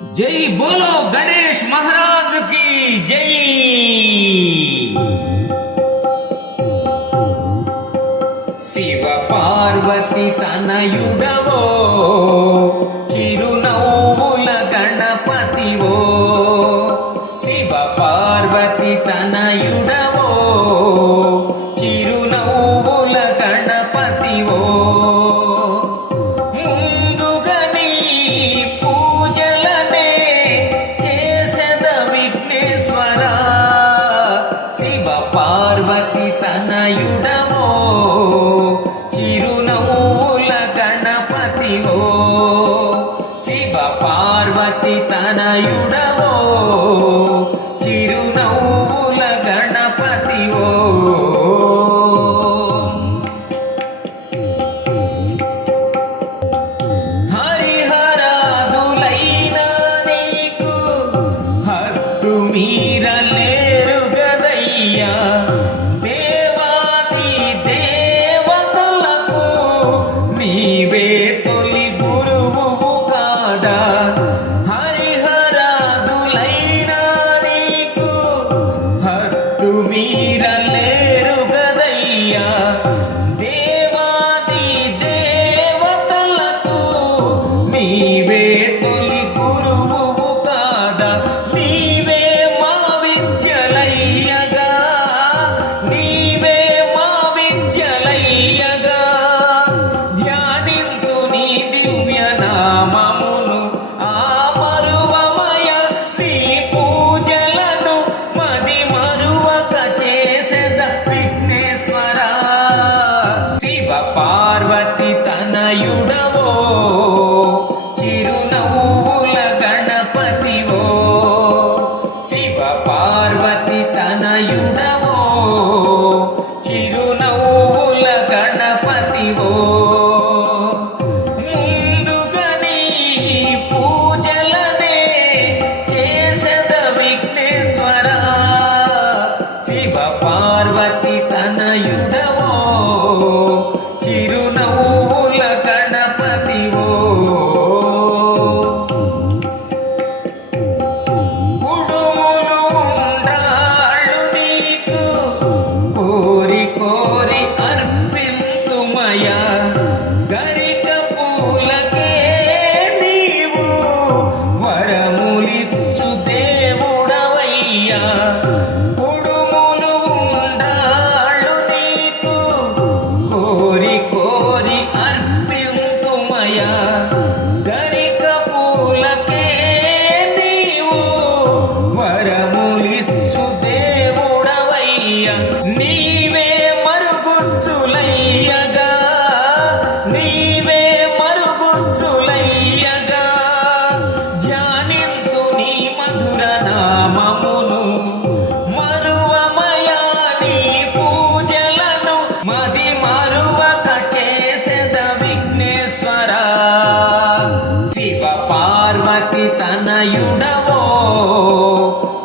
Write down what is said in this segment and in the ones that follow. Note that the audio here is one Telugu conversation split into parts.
జై బోలో గణేష్ మహారాజ్ కి జై. శివ పార్వతి తనయుడవో చిరునవ్వుల గణపతివో. శివ పార్వతి తనయుడవో చిరునవ్వుల గణపతివో. పార్వతి తనయుడవో చిరునవ్వుల గణపతివో. శివ పార్వతి తనయుడవో చిరునవ్వుల గణపతివో. హరిహరాదులైనా నీకు హద్దు మీరలేరు గదయ్యా. దేవాది దేవతలకు నీవే తొలి గురువు కాదా. హరిహరాదులైనా నీకు హద్దు మీరలేరు గదయ్యా. దేవాది దేవతలకు నీవే తొలి గురువు కాదా. నీవే మా విద్యలయ్యగా, నీవే మా విద్యలయ్యగా. ధ్యానింతు నీ దివ్య నామమును ఆ మరువమయ నీ పూజలను మది మరువక చేసెద విఘ్నేశ్వర. శివ పార్వతి తనయుడవో చిరునవ్వుల గణపతివో. శివ పార్వతి తనయుడవో చిరునవ్వుల గణపతివో. ముందుగా నీ పూజలనే చేసెద విఘ్నేశ్వర. శివ పార్వతి తనయుడవో చిరునవ్వుల గణపతివో. కుడుములు ఉండ్రాళ్ళు నీకు కోరి కోరి అర్పింతుమయా. గరిక పూలకే నీవు వరములిచ్చు దేవుడవయ్యా. కుడుములు ఉండ్రాళ్ళు నీకు కోరి కోరి అర్పింతుమయా. గరిక పూలకే నీవు వరములిచ్చు దేవుడవయ్యా. నీవే మరుగుజ్జులయ్యగా, నీవే మరుగుజ్జులయ్యగా. ధ్యానింతు నీ మధుర నామమును మరువమయ నీ పూజలను మది మరువక చేసెద విఘ్నేశ్వర. శివ పార్వతి తనయుడవో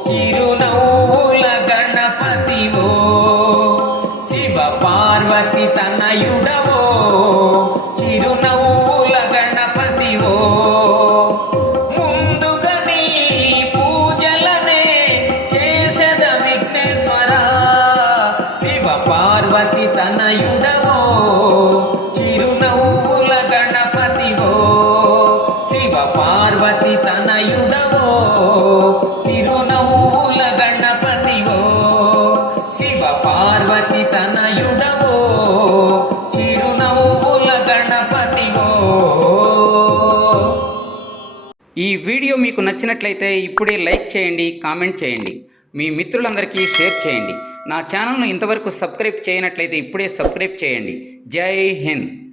చిరునవ్వుల గణపతివో. శివ పార్వతి తనయుడవో చిరునవ్వుల గణపతివో. ముందుగా నీ పూజలనే చేసెద విఘ్నేశ్వర. శివ పార్వతి తనయుడవో చిరునవ్వుల గణపతివో. శివ పార్వతి తనయుడవో చిరునవ్వుల గణపతివో. శివ పార్వతి తనయుడవో చిరునవ్వుల గణపతివో. ఈ వీడియో మీకు నచ్చినట్లయితే ఇప్పుడే లైక్ చేయండి, కామెంట్ చేయండి, మీ మిత్రులందరికీ షేర్ చేయండి. నా ఛానల్ను ఇంతవరకు సబ్స్క్రైబ్ చేయనట్లయితే ఇప్పుడే సబ్స్క్రైబ్ చేయండి. జై హింద్.